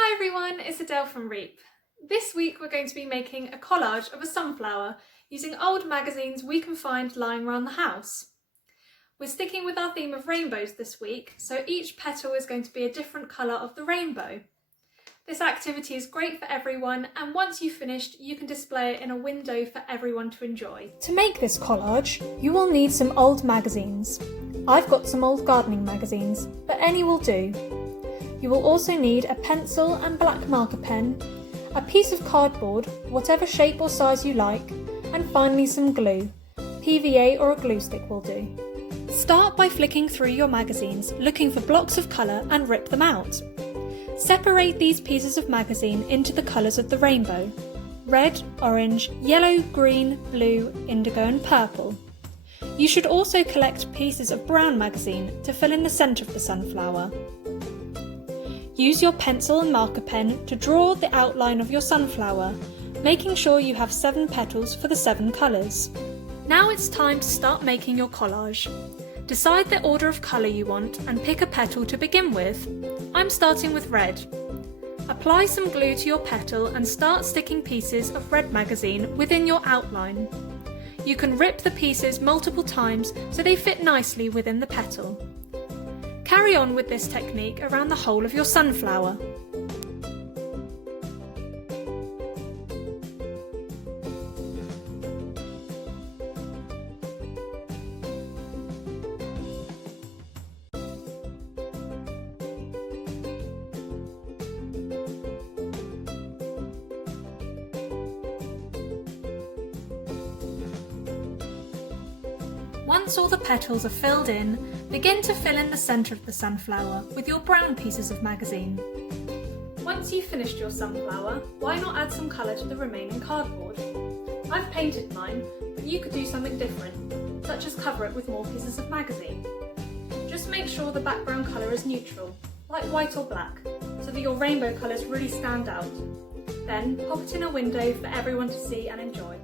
Hi everyone, it's Adele from REEP. This week we're going to be making a collage of a sunflower using old magazines we can find lying around the house. We're sticking with our theme of rainbows this week, so each petal is going to be a different colour of the rainbow. This activity is great for everyone, and once you've finished you can display it in a window for everyone to enjoy. To make this collage you will need some old magazines. I've got some old gardening magazines, but any will do. You will also need a pencil and black marker pen, a piece of cardboard, whatever shape or size you like, and finally some glue. PVA or a glue stick will do. Start by flicking through your magazines, looking for blocks of colour and rip them out. Separate these pieces of magazine into the colours of the rainbow: red, orange, yellow, green, blue, indigo and purple. You should also collect pieces of brown magazine to fill in the centre of the sunflower. Use your pencil and marker pen to draw the outline of your sunflower, making sure you have 7 petals for the 7 colours. Now it's time to start making your collage. Decide the order of colour you want and pick a petal to begin with. I'm starting with red. Apply some glue to your petal and start sticking pieces of red magazine within your outline. You can rip the pieces multiple times so they fit nicely within the petal. Carry on with this technique around the whole of your sunflower. Once all the petals are filled in, begin to fill in the centre of the sunflower with your brown pieces of magazine. Once you've finished your sunflower, why not add some colour to the remaining cardboard? I've painted mine, but you could do something different, such as cover it with more pieces of magazine. Just make sure the background colour is neutral, like white or black, so that your rainbow colours really stand out. Then pop it in a window for everyone to see and enjoy.